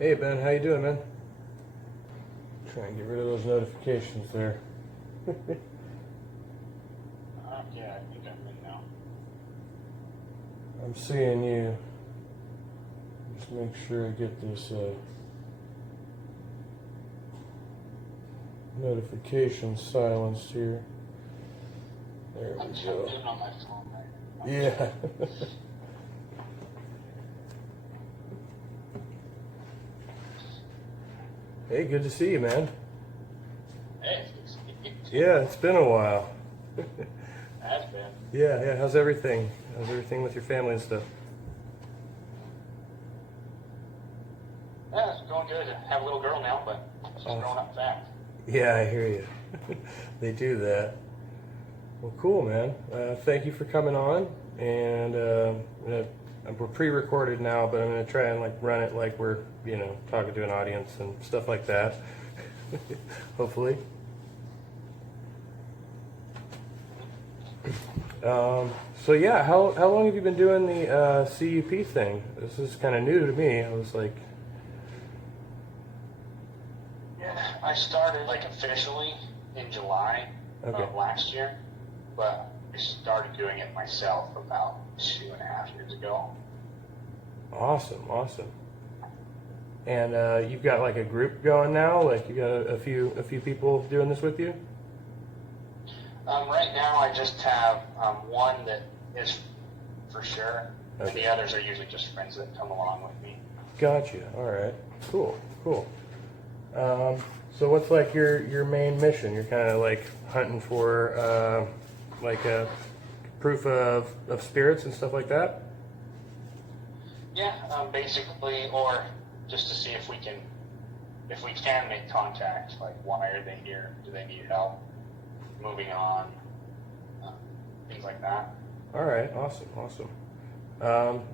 Hey Ben, how you doing, man? Try and get rid of those notifications there. Yeah, I think I'm in now. I'm seeing you. Just make sure I get this notification silenced here. There I'm we just go. doing it on my phone right now. Yeah. Hey, good to see you, man. Hey, it's Yeah, it's been a while. has been. Yeah. How's everything? How's everything with your family and stuff? Yeah, it's going good. I have a little girl now, but she's growing up fast. Yeah, I hear you. They do that. Well, cool, man. Thank you for coming on. And we're pre-recorded now, but I'm gonna try and run it like we're talking to an audience and stuff like that. Hopefully. So yeah, how long have you been doing the CUP thing? This is kind of new to me. I was like, Yeah, I started officially in July Okay. of last year, but I started doing it myself about 2.5 years ago. awesome. And you've got a group going now? Like you got a few people doing this with you? Right now, I just have one that is for sure, and Okay. the others are usually just friends that come along with me. Gotcha. All right. Cool. So what's your main mission? You're kind of hunting for a proof of spirits and stuff like that? Yeah, basically, or just to see if we can make contact. Like, why are they here? Do they need help? Moving on, things like that. All right. Awesome.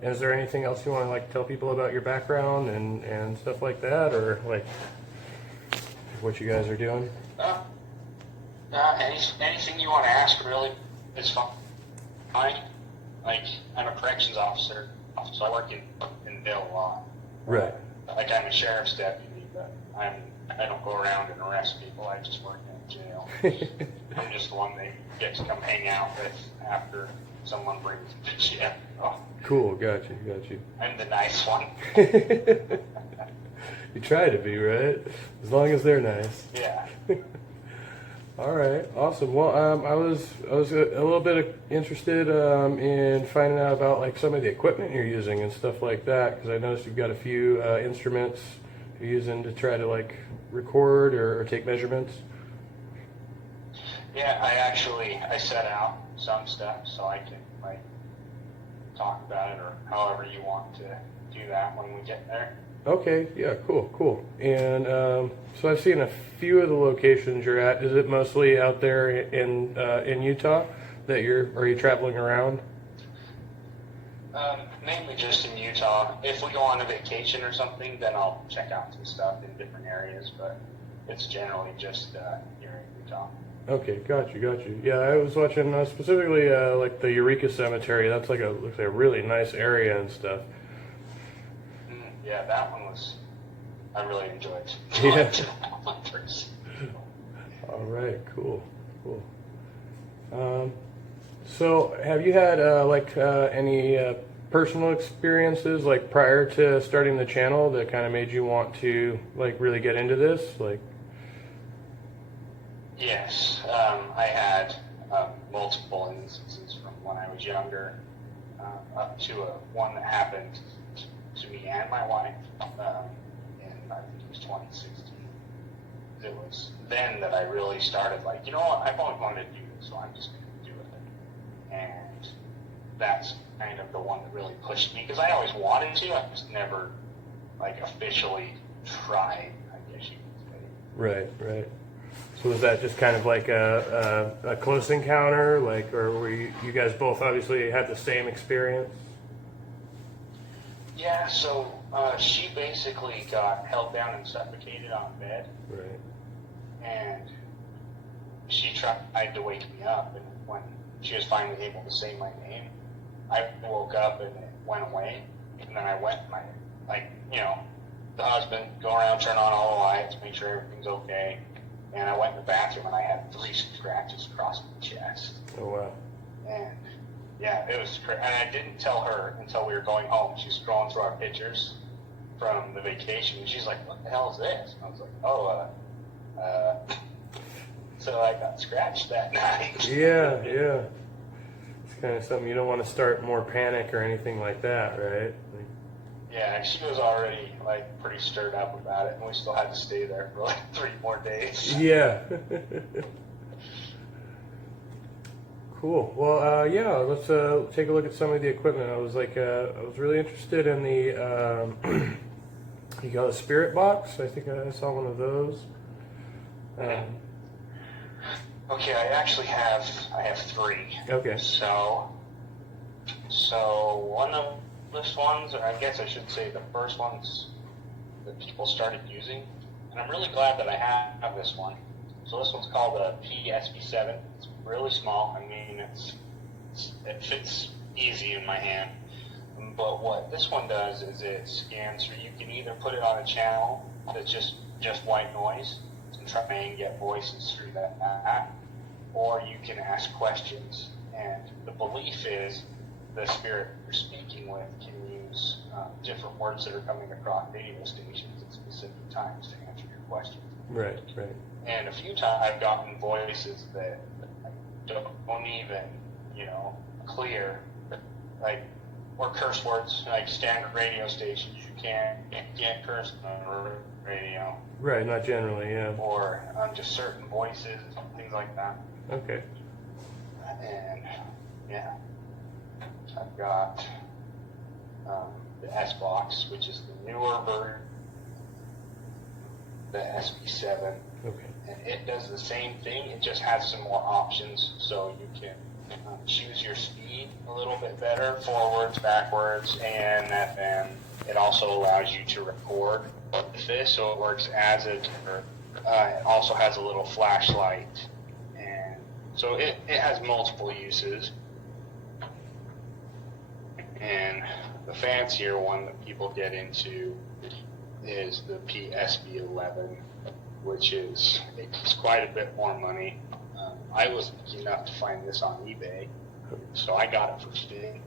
Is there anything else you want to tell people about your background and stuff like that, or what you guys are doing? Anything you want to ask really is fine. Like, I'm a corrections officer, so I work in bail law. Right. Like, I'm a sheriff's deputy, but I don't go around and arrest people. I just work in jail. I'm just the one they get to come hang out with after someone brings them to jail. Oh, Cool. Got you. I'm the nice one. You try to be, right? As long as they're nice. Yeah. All right, awesome. Well, I was a little bit interested in finding out about some of the equipment you're using and stuff like that, because I noticed you've got a few instruments you're using to try to record or take measurements. Yeah, I set out some stuff so I can talk about it, or however you want to do that when we get there. Okay, yeah, cool. And so I've seen a few of the locations you're at. Is it mostly out there in Utah that are you traveling around? Mainly just in Utah. If we go on a vacation or something, then I'll check out some stuff in different areas, but it's generally just here in Utah. Okay, got you. Yeah, I was watching specifically the Eureka Cemetery. That's looks like a really nice area and stuff. Yeah, that one I really enjoyed. Yeah. First. All right, cool. So have you had any personal experiences prior to starting the channel that kind of made you want to really get into this? Yes, I had multiple instances from when I was younger up to one that happened to me and my wife in, I think it was 2016. It was then that I really started you know what, I've always wanted to do this, so I'm just going to do it. And that's kind of the one that really pushed me, because I always wanted to, I just never officially tried, I guess you could say. Right. So was that just kind of a close encounter, or were you guys both obviously had the same experience? Yeah, so she basically got held down and suffocated on a bed. Right. And she tried to wake me up, and when she was finally able to say my name, I woke up and it went away. And then I went and the husband, go around, turn on all the lights, make sure everything's okay. And I went in the bathroom and I had 3 scratches across my chest. Oh, wow. And yeah, it was crazy. And I didn't tell her until we were going home. She's scrolling through our pictures from the vacation. And she's like, what the hell is this? And I was like, so I got scratched that night. Yeah. It's kind of something you don't want to start more panic or anything like that, right? Yeah, and she was already like pretty stirred up about it, and we still had to stay there for like 3 more days. Yeah. Cool. Well, yeah. Let's take a look at some of the equipment. I was really interested in the. You got a spirit box. I think I saw one of those. Okay, I actually have 3. Okay. So one of this ones, or I guess I should say the first ones that people started using, and I'm really glad that I have this one. So this one's called a PSB7. It's really small. I mean, it fits easy in my hand. But what this one does is it scans, so you can either put it on a channel that's just white noise and try and get voices through that, or you can ask questions. And the belief is the spirit you're speaking with can use different words that are coming across radio stations at specific times to answer your questions. Right. And a few times I've gotten voices that don't even, clear, like, or curse words, like standard radio stations. You can't curse on the radio. Right. Not generally. Yeah. Or just certain voices, things like that. Okay. And yeah, I've got the S-Box, which is the newer version, the SB7. Okay. And it does the same thing. It just has some more options, so you can choose your speed a little bit better, forwards, backwards, and FM. It also allows you to record with this, so it works as it also has a little flashlight, and so it has multiple uses. And the fancier one that people get into is the PSB11, which is it's quite a bit more money. I was lucky enough to find this on eBay, so I got it for $50,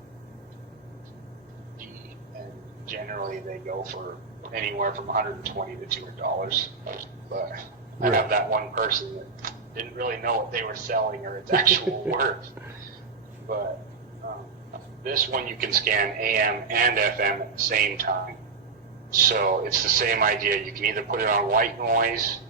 and generally they go for anywhere from $120 to $200. But I have that one person that didn't really know what they were selling or its actual worth. But this one you can scan AM and FM at the same time. So it's the same idea. You can either put it on white noise,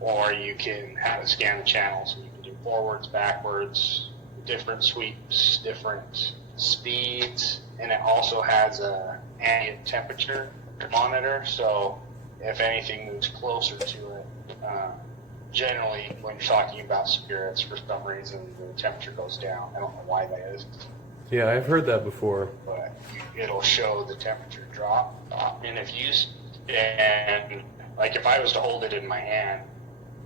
or you can have it scan the channels. You can do forwards, backwards, different sweeps, different speeds, and it also has a ambient temperature monitor. So if anything moves closer to it, generally when you're talking about spirits, for some reason the temperature goes down. I don't know why that is. Yeah, I've heard that before. But it'll show the temperature drop. And if you stand, like if I was to hold it in my hand,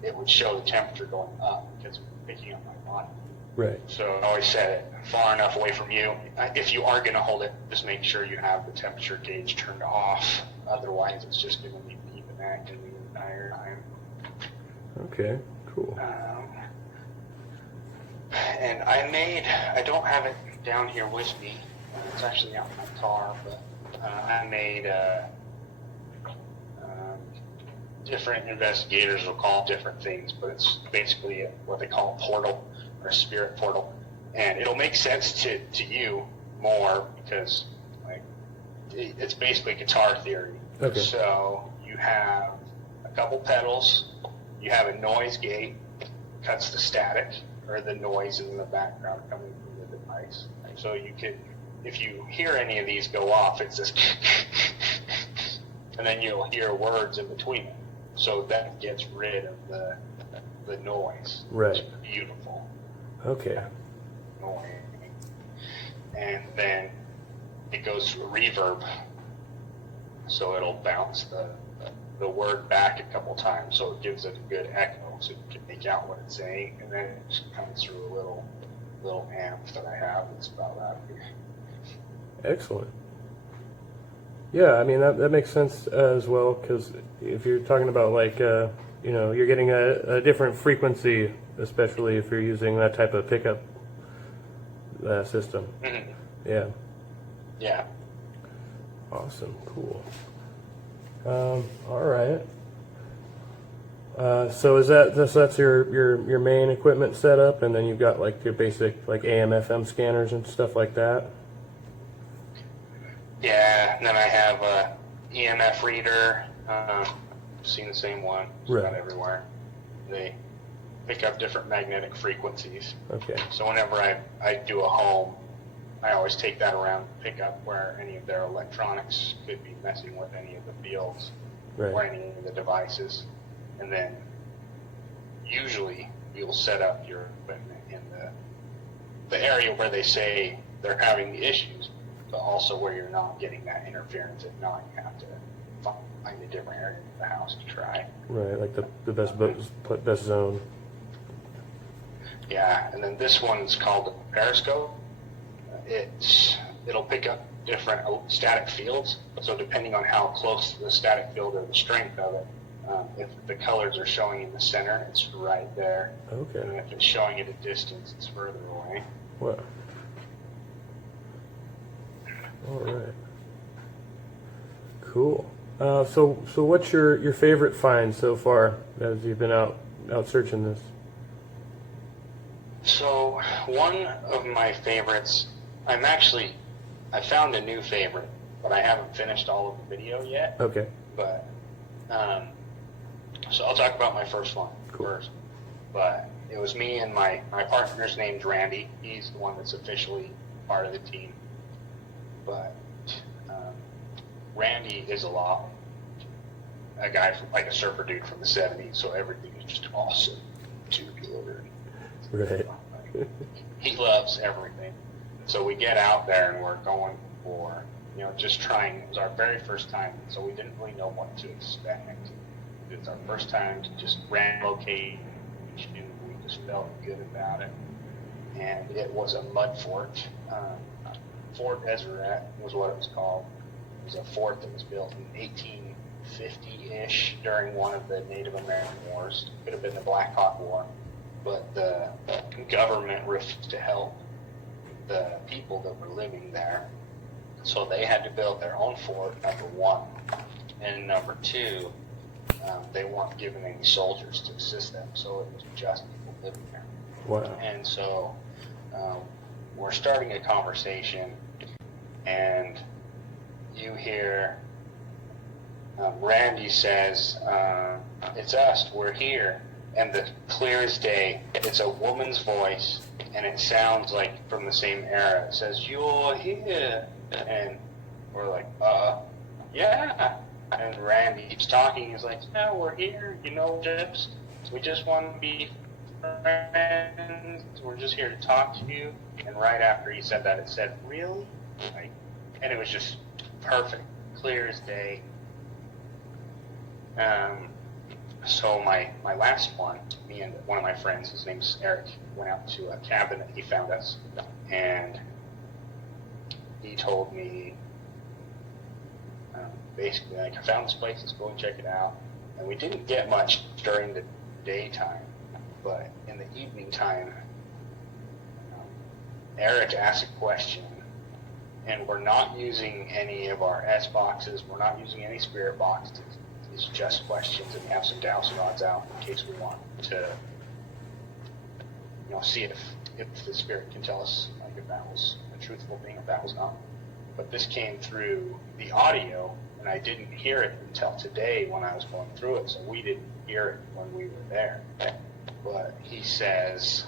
it would show the temperature going up because it's picking up my body. Right. So I always set it far enough away from you. If you are going to hold it, just make sure you have the temperature gauge turned off. Otherwise, it's just going to be beeping at you the entire time. Okay, cool. And I don't have it down here with me. It's actually out in my car, but I made different investigators will call different things, but it's basically what they call a portal or a spirit portal. And it'll make sense to you more because like it's basically guitar theory. Okay. So you have a couple pedals, you have a noise gate, cuts the static or the noise in the background coming from the device. So you can, if you hear any of these go off, it's just and then you'll hear words in between them. So that gets rid of the noise. Right. It's beautiful. Okay. And then it goes through a reverb. So it'll bounce the word back a couple times, so it gives it a good echo, so you can make out what it's saying, and then it just comes through a little amp that I have that's about that big. Excellent. Yeah, I mean that makes sense as well, because if you're talking about like you're getting a different frequency, especially if you're using that type of pickup system. Mm-hmm. Yeah. Yeah. Awesome. Cool. All right. So that's your main equipment setup, and then you've got like your basic like AM/FM scanners and stuff like that. Yeah, and then I have a EMF reader. Seen the same one. It's Right. about everywhere. They pick up different magnetic frequencies. Okay. So whenever I do a home, I always take that around, pick up where any of their electronics could be messing with any of the fields Right. or any of the devices. And then usually you'll set up your equipment in the area where they say they're having the issues, but also where you're not getting that interference. If not, you have to find a different area of the house to try. Right, like the best zone. Yeah, and then this one's called a periscope. It'll pick up different static fields. So depending on how close to the static field or the strength of it, if the colors are showing in the center, it's right there. Okay. And if it's showing at a distance, it's further away. What? All right. Cool. So what's your favorite find so far as you've been out searching this? So one of my favorites, I found a new favorite, but I haven't finished all of the video yet. Okay. But so I'll talk about my first one first. But it was me and my partner's named Randy. He's the one that's officially part of the team. But Randy is a guy from, like a surfer dude from the 70s, so everything is just awesome, tubular. Right. He loves everything. So we get out there and we're going for, just trying. It was our very first time, so we didn't really know what to expect. It's our first time to just locate, and we just felt good about it. And it was a mud fort. Fort Deseret was what it was called. It was a fort that was built in 1850-ish during one of the Native American wars. Could have been the Black Hawk War. But the government refused to help the people that were living there. So they had to build their own fort, number one. And number two, they weren't given any soldiers to assist them, so it was just people living there. Wow. And so we're starting a conversation, and you hear Randy says, "It's us, we're here." And the clear as day, it's a woman's voice, and it sounds like from the same era. It says, "You're here." And we're like, yeah. And Randy keeps talking. He's like, "Yeah, we're here. We just want to be friends. We're just here to talk to you." And right after he said that, it said, "Really?" And it was just perfect, clear as day. So my last one, me and one of my friends, his name's Eric, went out to a cabin that he found us, and he told me, basically, I found this place, let's go and check it out. And we didn't get much during the daytime, but in the evening time, Eric asked a question, and we're not using any of our S boxes, we're not using any spirit boxes. It's just questions, and we have some dowsing rods out in case we want to, see if the spirit can tell us, like, if that was a truthful thing, if that was not. But this came through the audio, and I didn't hear it until today when I was going through it, so we didn't hear it when we were there. But he says,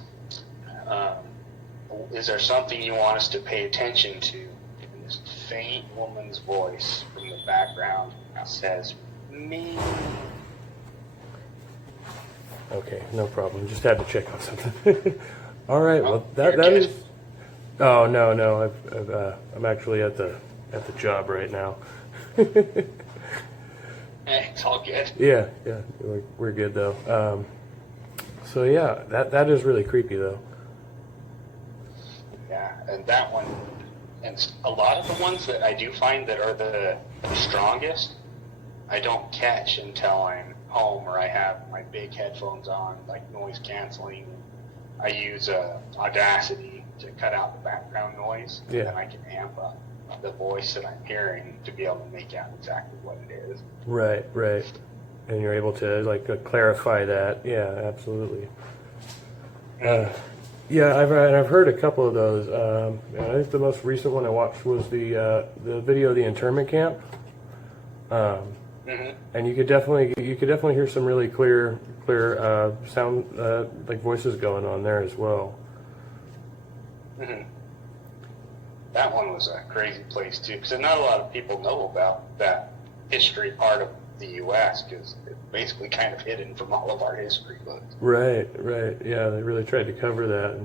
"Is there something you want us to pay attention to?" And this faint woman's voice from the background says, "Me." Okay, no problem. Just had to check on something. All right. Well, that you're is. Oh no! I'm actually at the job right now. It's all good. Yeah. We're good though. So yeah, that is really creepy though. Yeah, and that one, And a lot of the ones that I do find that are the strongest, I don't catch until I'm home or I have my big headphones on, like noise canceling. I use Audacity to cut out the background noise, and then I can amp up the voice that I'm hearing to be able to make out exactly what it is. Right, right. And you're able to clarify that. Yeah, absolutely. Yeah, I've heard a couple of those. I think the most recent one I watched was the video of the internment camp. And you could definitely hear some really clear sound, like voices going on there as well. That one was a crazy place too, because not a lot of people know about that history part of the U.S. because it's basically kind of hidden from all of our history books. Right. Yeah, they really tried to cover that,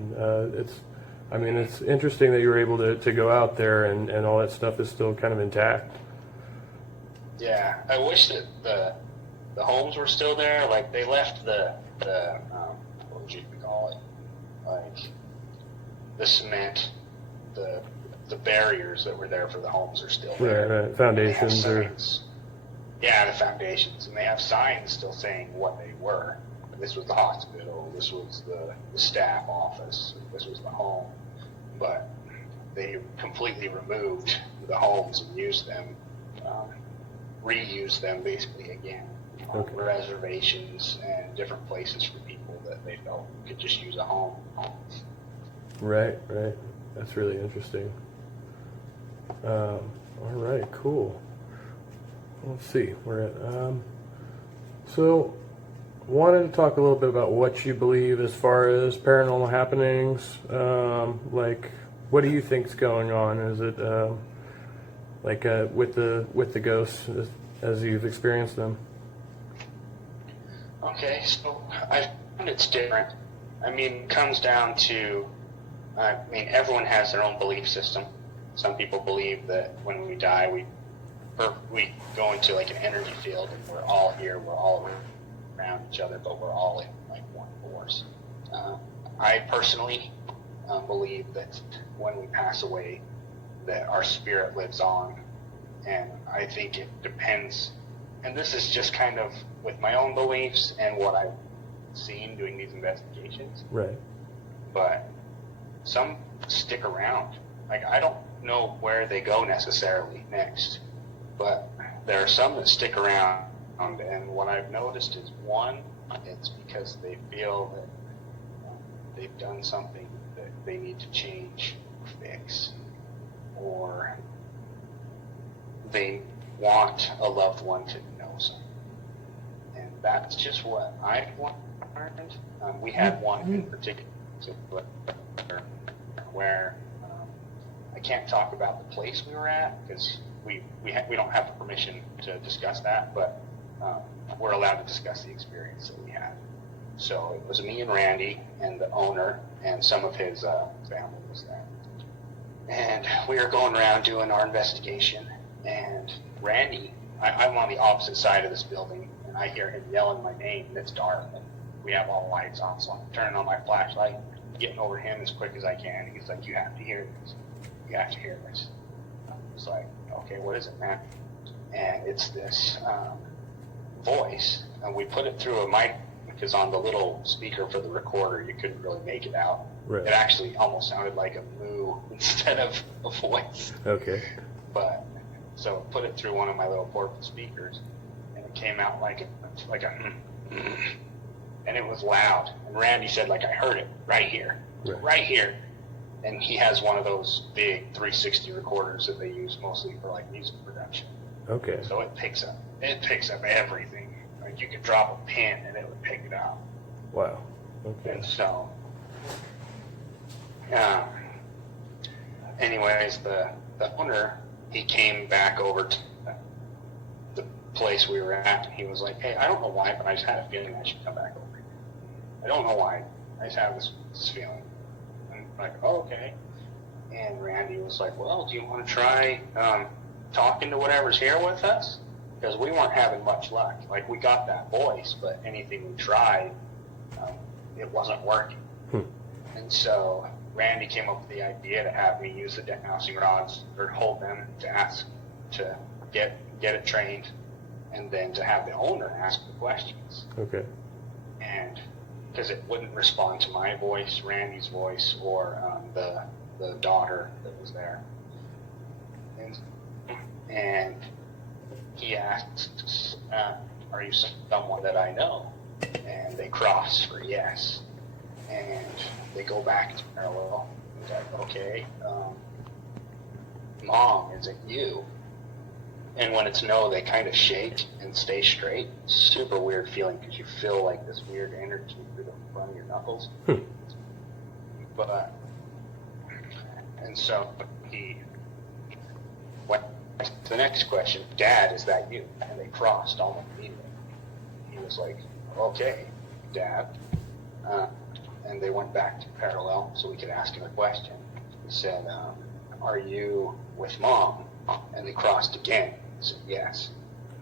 and it's interesting that you were able to go out there and all that stuff is still kind of intact. Yeah, I wish that the homes were still there. Like they left the what would you call it? Like the cement, the barriers that were there for the homes are still there. Right. Foundations Yeah, the foundations, and they have signs still saying what they were. This was the hospital. This was the staff office. This was the home. But they completely removed the homes and used them, reused them basically again. Reservations and different places for people that they felt could just use a home. Right. That's really interesting. All right, cool. Let's see, we're at, so wanted to talk a little bit about what you believe as far as paranormal happenings. Like, what do you think's going on? Is it, with the ghosts as you've experienced them? Okay, so I find it's different. I mean, it comes down to, everyone has their own belief system. Some people believe that when we die, we go into like an energy field and we're all here, we're all around each other, but we're all in like one force. I personally believe that when we pass away, that our spirit lives on, and I think it depends, and this is just kind of with my own beliefs and what I've seen doing these investigations. Right. But some stick around. Like, I don't know where they go necessarily next, but there are some that stick around, and what I've noticed is, one, it's because they feel that they've done something that they need to change or fix, or they want a loved one to know something. And that's just what I've learned. We had one in particular where I can't talk about the place we were at because we don't have permission to discuss that, but we're allowed to discuss the experience that we had. So it was me and Randy and the owner and some of his family was there. And we were going around doing our investigation, and Randy, I'm on the opposite side of this building, and I hear him yelling my name, and it's dark, and we have all the lights on, so I'm turning on my flashlight, getting over him as quick as I can. He's like, you have to hear this. You have to hear this. I was like, okay, what is it, man? And it's this voice, and we put it through a mic, because on the little speaker for the recorder, you couldn't really make it out. Right. It actually almost sounded like a moo instead of a voice. Okay. But, so put it through one of my little portable speakers, and it came out like a and it was loud. And Randy said, like, I heard it right here. Right here. And he has one of those big 360 recorders that they use mostly for like music production. Okay. So it picks up everything. Like you could drop a pin and it would pick it up. Wow. Okay. And so, anyways, the owner, he came back over to the place we were at, and he was like, hey, I don't know why, but I just had a feeling I should come back over here. I don't know why. I just have this feeling. Like, oh, okay. And Randy was like, well, do you want to try talking to whatever's here with us? Because we weren't having much luck. Like, we got that voice, but anything we tried, it wasn't working. And so Randy came up with the idea to have me use the dowsing rods or hold them to ask to get it trained, and then to have the owner ask the questions. Okay. And because it wouldn't respond to my voice, Randy's voice, or the daughter that was there. And he asks, are you someone that I know? And they cross for yes. And they go back to parallel. He's like, okay, Mom, is it you? And when it's no, they kind of shake and stay straight. Super weird feeling because you feel like this weird energy through the front of your knuckles. But, and so he went to the next question, Dad, is that you? And they crossed almost immediately. He was like, okay, Dad. And they went back to parallel so we could ask him a question. He said, are you with Mom? And they crossed again. He said, yes.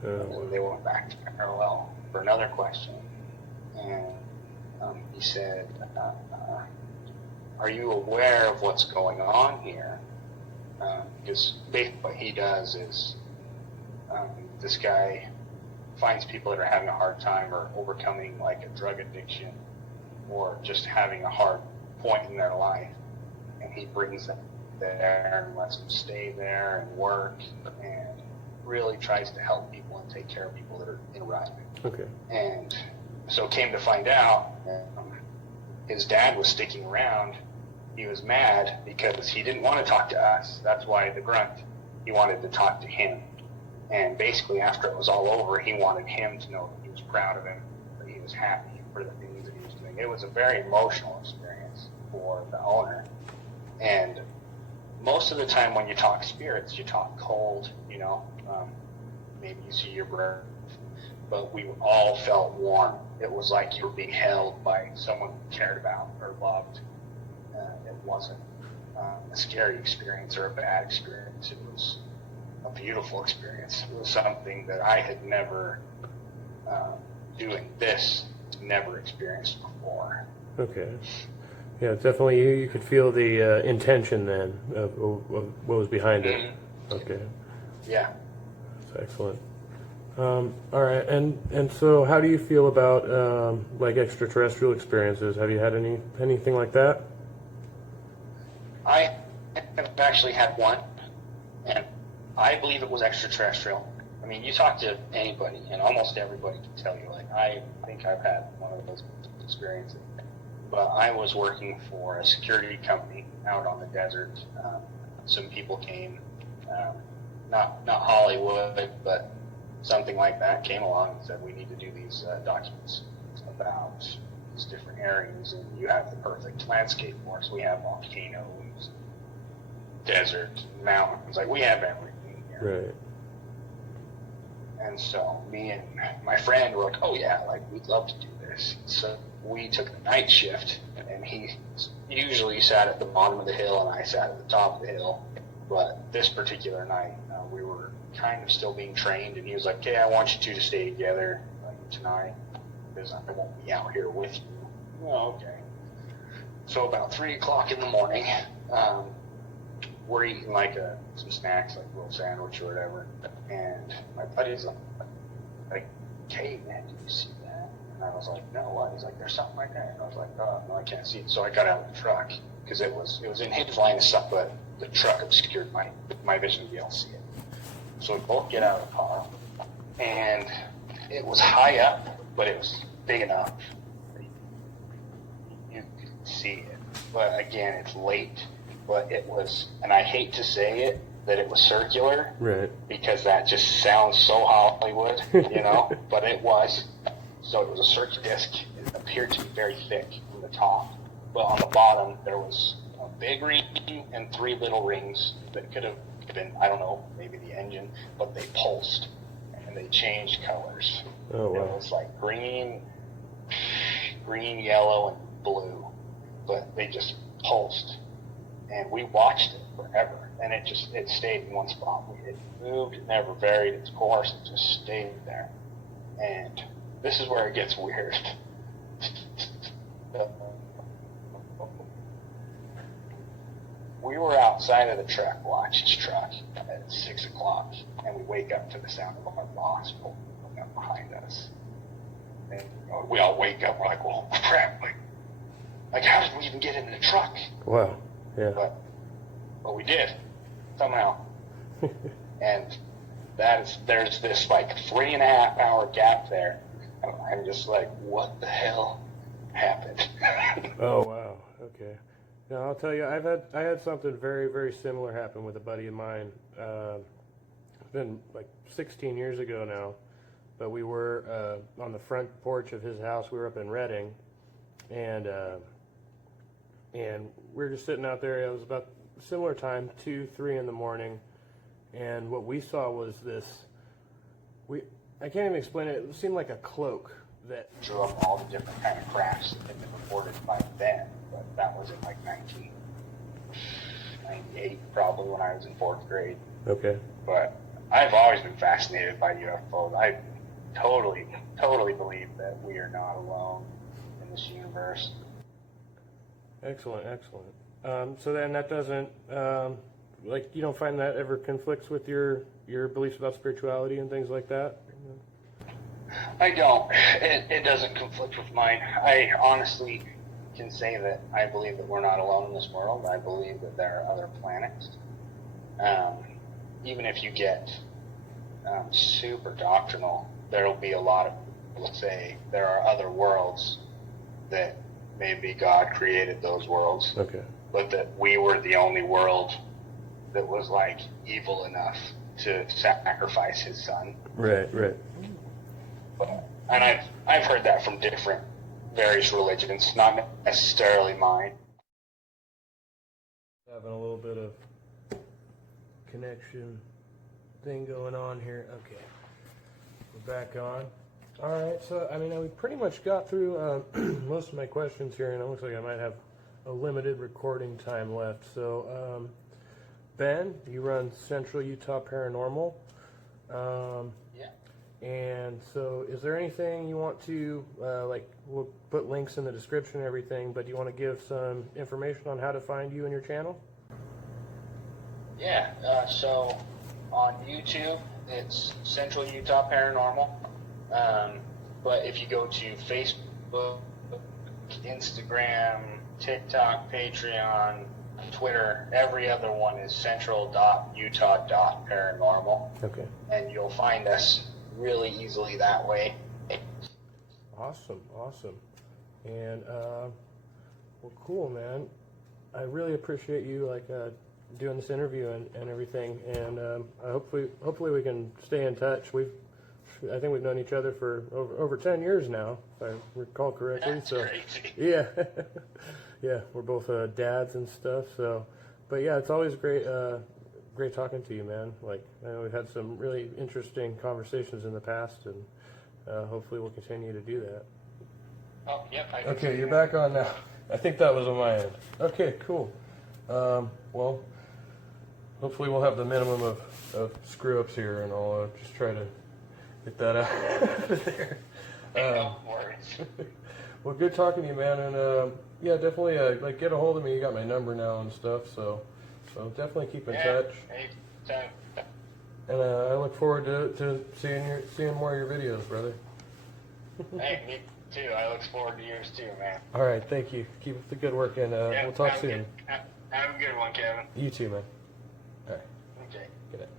And they went back to parallel for another question. And he said, are you aware of what's going on here? Because basically what he does is this guy finds people that are having a hard time or overcoming like a drug addiction or just having a hard point in their life, and he brings them there and lets them stay there and work and really tries to help people and take care of people that are in a rut. Okay. And so came to find out his dad was sticking around. He was mad because he didn't want to talk to us. That's why the grunt, he wanted to talk to him. And basically after it was all over, he wanted him to know that he was proud of him, that he was happy for the things that he was doing. It was a very emotional experience for the owner. And most of the time when you talk spirits, you talk cold, you know, maybe you see your breath, but we all felt warm. It was like you were being held by someone you cared about or loved. It wasn't a scary experience or a bad experience. It was a beautiful experience. It was something that I had never, doing this, never experienced before. Okay. Yeah, definitely you could feel the intention then of what was behind it. Mm-hmm. Okay. Yeah. That's excellent. All right, and so how do you feel about like extraterrestrial experiences? Have you had anything like that? I have actually had one, and I believe it was extraterrestrial. I mean, you talk to anybody, and almost everybody can tell you, like, I think I've had one of those experiences. But I was working for a security company out on the desert. Some people came, not Hollywood, but something like that, came along and said, we need to do these documents about these different areas, and you have the perfect landscape for us. We have volcanoes, desert, mountains, like we have everything here. Right. And so me and my friend were like, oh yeah, like we'd love to do this. So we took the night shift, and he usually sat at the bottom of the hill and I sat at the top of the hill. But this particular night, we were kind of still being trained, and he was like, okay, I want you two to stay together tonight because I won't be out here with you. Well, okay. So about 3 o'clock in the morning, we're eating like some snacks, like a little sandwich or whatever, and my buddy's like, hey man, did you see that? And I was like, no, what? He's like, there's something right there. And I was like, oh, no, I can't see it. So I got out of the truck because it was in his line of sight, but the truck obscured my vision to be able to see it. So we both get out of the car, and it was high up, but it was big enough that you could see it. But again, it's late, but it was, and I hate to say it, that it was circular, Right. because that just sounds so Hollywood, you know, but it was. So it was a circular disc. It appeared to be very thick from the top, but on the bottom there was a big ring and 3 little rings that could have been, I don't know, maybe the engine, but they pulsed and they changed colors. Oh, wow. It was like green, yellow, and blue, but they just pulsed, and we watched it forever. And it stayed in one spot. It moved, it never varied its course, it just stayed there. And this is where it gets weird. we were outside of the truck, watch truck, at 6 o'clock, and we wake up to the sound of our boss pulling up behind us. And we all wake up, we're like, well, crap, like how did we even get in the truck? Wow. Yeah. But we did, somehow. And there's this like 3.5 hour gap there. And I'm just like, what the hell happened? Oh, wow. Okay. Now, I'll tell you, I had something very, very similar happen with a buddy of mine. It's been like 16 years ago now, but we were on the front porch of his house. We were up in Reading, and we were just sitting out there. It was about similar time, 2, 3 in the morning, and what we saw was this. I can't even explain it. It seemed like a cloak that drew up all the different kind of crafts that had been reported by then, but that was in like 1998, probably, when I was in 4th grade. Okay. But I've always been fascinated by UFOs. I totally believe that we are not alone in this universe. Excellent. So then that doesn't, like, you don't find that ever conflicts with your beliefs about spirituality and things like that? I don't. It doesn't conflict with mine. I honestly can say that I believe that we're not alone in this world. I believe that there are other planets. Even if you get super doctrinal, there will be a lot of people that say there are other worlds, that maybe God created those worlds. Okay. But that we were the only world that was like evil enough to sacrifice his son. Right. And I've heard that from various religions, not necessarily mine. Having a little bit of connection thing going on here. Okay, we're back on. All right, so I mean, we pretty much got through most of my questions here, and it looks like I might have a limited recording time left. So, Ben, you run Central Utah Paranormal. Yeah. And so, is there anything you want to, like, we'll put links in the description and everything, but do you want to give some information on how to find you and your channel? Yeah, so on YouTube, it's Central Utah Paranormal. But if you go to Facebook, Instagram, TikTok, Patreon, Twitter, every other one is central.utah.paranormal. Okay. And you'll find us really easily that way. Awesome. And, well, cool, man. I really appreciate you, like, doing this interview and everything. And hopefully we can stay in touch. I think we've known each other for over 10 years now, if I recall correctly. That's so crazy. Yeah. Yeah, we're both dads and stuff. So, but yeah, it's always great talking to you, man. Like, I know we've had some really interesting conversations in the past, and hopefully we'll continue to do that. Oh, yep. Okay, you're back on now. I think that was on my end. Okay, cool. Well, hopefully we'll have the minimum of screw-ups here, and I'll just try to get that out of there. No worries. Well, good talking to you, man, and yeah, definitely like, get a hold of me. You got my number now and stuff, so definitely keep in touch. Anytime. And I look forward to seeing more of your videos, brother. Hey, me too. I look forward to yours too, man. All right, thank you. Keep up the good work, and we'll talk soon. Have a good one, Kevin. You too, man. All right. Okay. Good night.